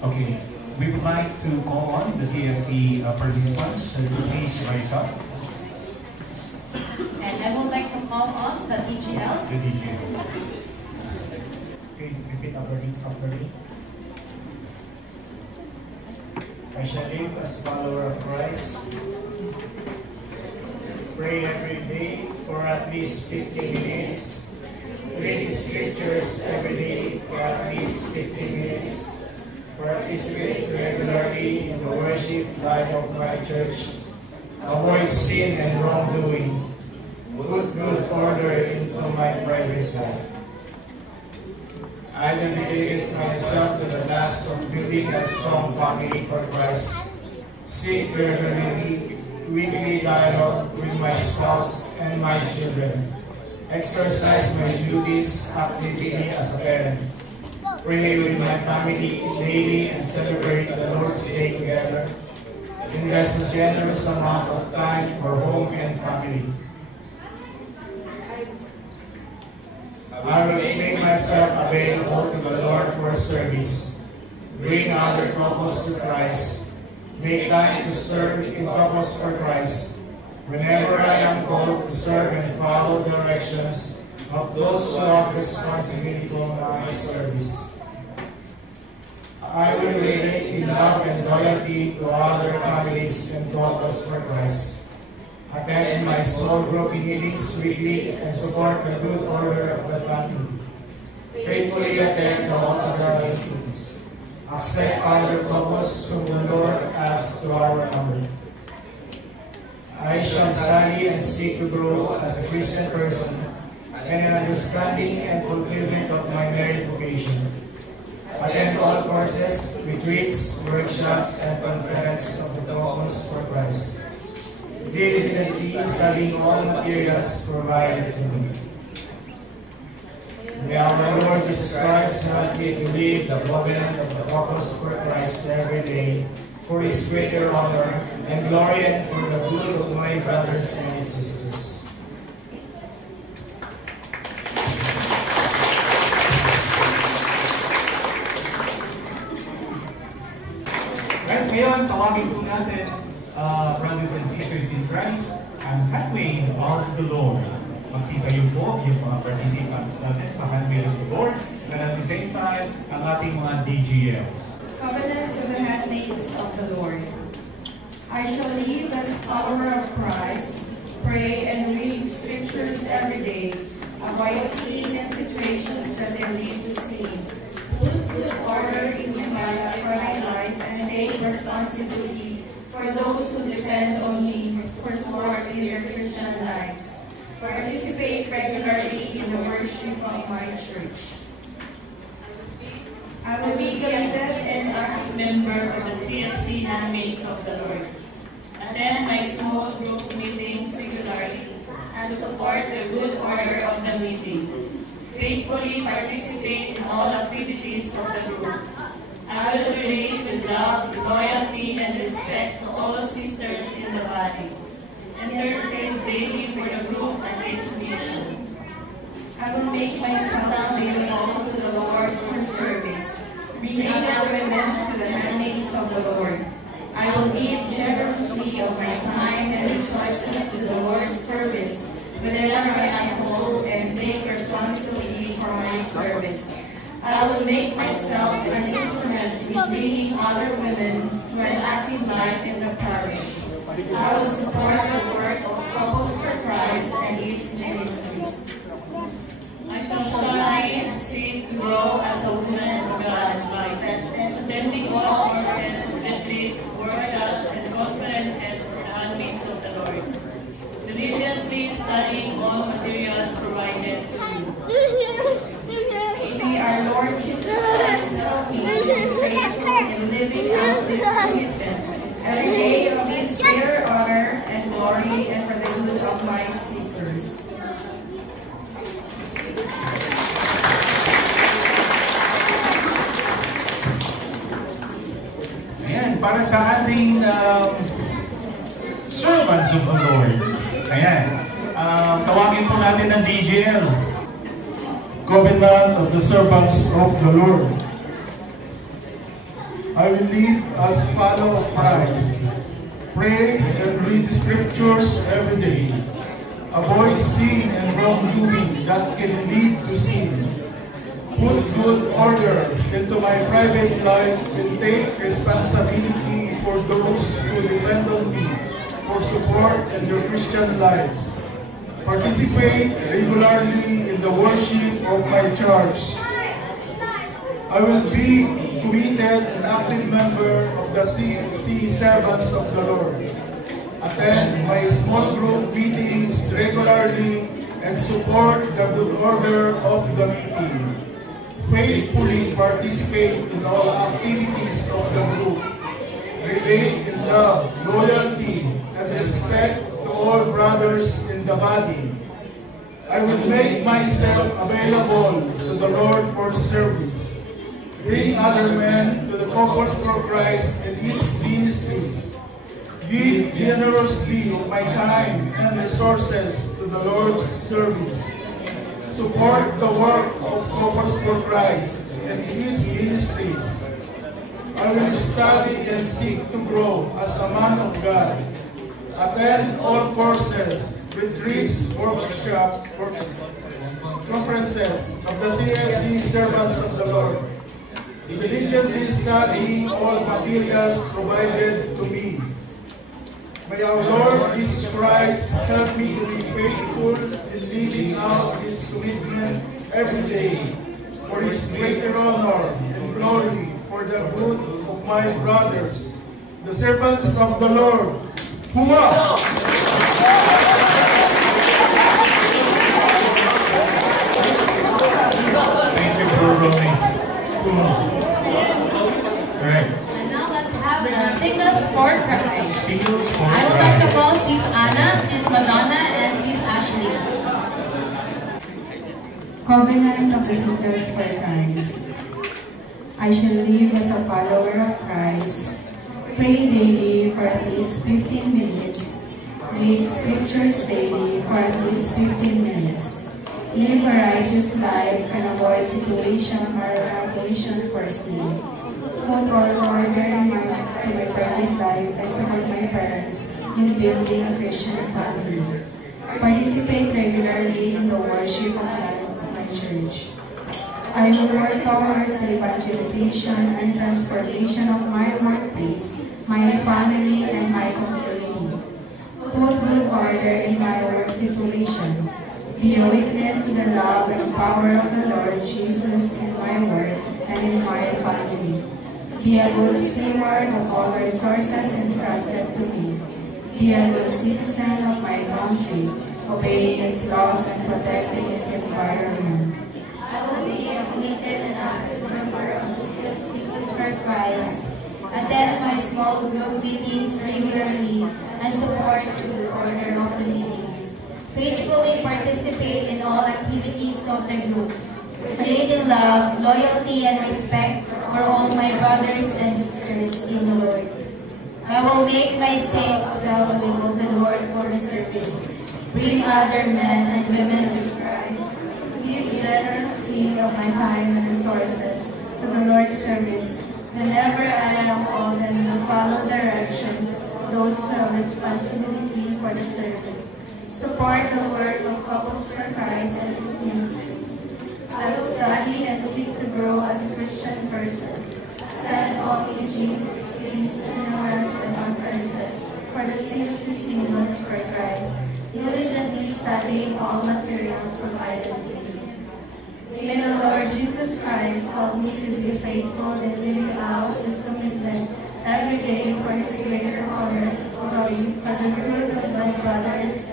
Okay, we would like to call on the CFC participants to please rise up. And I would like to call on the DGLs. The DGL. Okay, repeat after me. I shall live as a follower of Christ. Pray every day for at least 15 minutes. Read the scriptures every day for at least 15 minutes. Participate regularly in the worship life of my church. Avoid sin and wrongdoing. Put good order into my private life. I dedicate myself to the task of building a strong family for Christ. Seek regularly, weekly dialogue with my spouse and my children. Exercise my duties actively as a parent. Pray with my family daily and celebrate the Lord's Day together. Invest a generous amount of time for home and family. I will make myself available to the Lord for service. Bring other couples to Christ. Make time to serve in couples for Christ. Whenever I am called to serve and follow directions of those who have responsibility for my service. I will relate in love and loyalty to other families and couples for Christ. Attend my small group meetings weekly and support the good order of the family. Faithfully attend the altar meetings. Accept other couples whom the Lord adds to our number. I shall study and seek to grow as a Christian person and in understanding and fulfillment of my married vocation. Attend all courses, retreats, workshops, and conferences of the couples for Christ. Diligently studying all materials provided to me. May our Lord Jesus Christ help me to live the covenant of the couples for Christ every day, for His greater honor and glory and for the good of my brothers and sisters. Right, ngayon, tawagin po natin brothers and sisters in Christ, ang handmaid of the Lord. Magsipayo po yung mga participants natin sa handmaid of the Lord, and at the same time, ang ating mga DGLs. Covenant to the handmaids of the Lord. I shall live as follower of Christ, pray and read scriptures every day, avoid sin and situations that they lead to sin, put good order into my private life, and take responsibility for those who depend on me for support in their Christian lives. Participate regularly in the worship of my church. I will be committed and active member of the CFC Handmaids of the Lord. Attend my small group meetings regularly and support the good order of the meeting. Faithfully participate in all activities of the group. I will relate with love, loyalty, and respect to all sisters in the body. Intercede daily for the group and its mission. I will make myself available to the Lord for service. Bring other women to the handmaids of the Lord. I will give generously of my time and resources to the Lord's service whenever I am called and take responsibility for my service. I will make myself an instrument in bringing other women to an active life in the parish. I will support the work of Couples for Christ and its ministries. I shall study and seek to grow as a woman of God by attending all courses, retreats, workshops, and conferences for the handmaids of the Lord. Diligently studying all materials provided to you. May our Lord Jesus Christ help me to be faithful in living out this commitment every day of His greater honor and glory and for the good of my sisters. Ayan, para sa ating servants of the Lord. Ayan, tawagin po natin ng DGL. Covenant of the servants of the Lord. I will live as a follower of Christ. Pray and read the scriptures every day. Avoid sin and wrongdoing that can lead to sin. Put good order into my private life and take responsibility for those who depend on me for support in their Christian lives. Participate regularly in the worship of my church. I will be committed and active member of the CFC Servants of the Lord. Attend my small group meetings regularly and support the good order of the meeting. Faithfully participate in all activities of the group. Relate in love, loyalty, and respect to all brothers in the body. I will make myself available to the Lord for service. Bring other men to the Couples for Christ and its ministries. Give generously of my time and resources to the Lord's service. Support the work of Couples for Christ and its ministries. I will study and seek to grow as a man of God. Attend all courses, retreats, workshops, conferences of the CFC Servants of the Lord. Diligently study all materials provided to me. May our Lord Jesus Christ help me to be faithful in living out His commitment every day for His greater honor and glory for the good of my brothers, the servants of the Lord. Hua! Thank you for rolling. Alright. And now let's have the singles for Christ. Singles for I would like to call Sis Anna, Sis Madonna, and Sis Ashley. Covenant of the Singles for Christ. I shall live as a follower of Christ. Pray daily for at least 15 minutes. Read scriptures daily for at least 15 minutes. Live a righteous life and avoid situations or conditions for sin. Put all order in my private life and support my parents in building a Christian family. Participate regularly in the worship of my church. I will work towards the evangelization and transformation of my workplace, my family, and my community. Put good order in my work situation. Be a witness to the love and power of the Lord Jesus in my work and in my family. Be a good steward of all resources entrusted to me. Be a good citizen of my country, obeying its laws and protecting its environment. I will be a committed and active member of the Sisters for Christ. Attend my small group meetings regularly and support the order of the meetings. Faithfully participate in all activities of the group. Relate in love, loyalty, and respect for all my brothers and sisters in the Lord. I will make myself available to the Lord for the service. Bring other men and women to Christ. Give generously of my time and resources to the Lord's service. Whenever I am called and will follow directions, those who have responsibility for the service. Support the work of Couples for Christ and its ministries. I will study and seek to grow as a Christian person. Stand all teachings, seminars, and conferences for the CFC Singles for Christ, diligently studying all materials provided to me. May the Lord Jesus Christ help me to be faithful in living out His commitment every day for His greater honor, glory, for the good of my brothers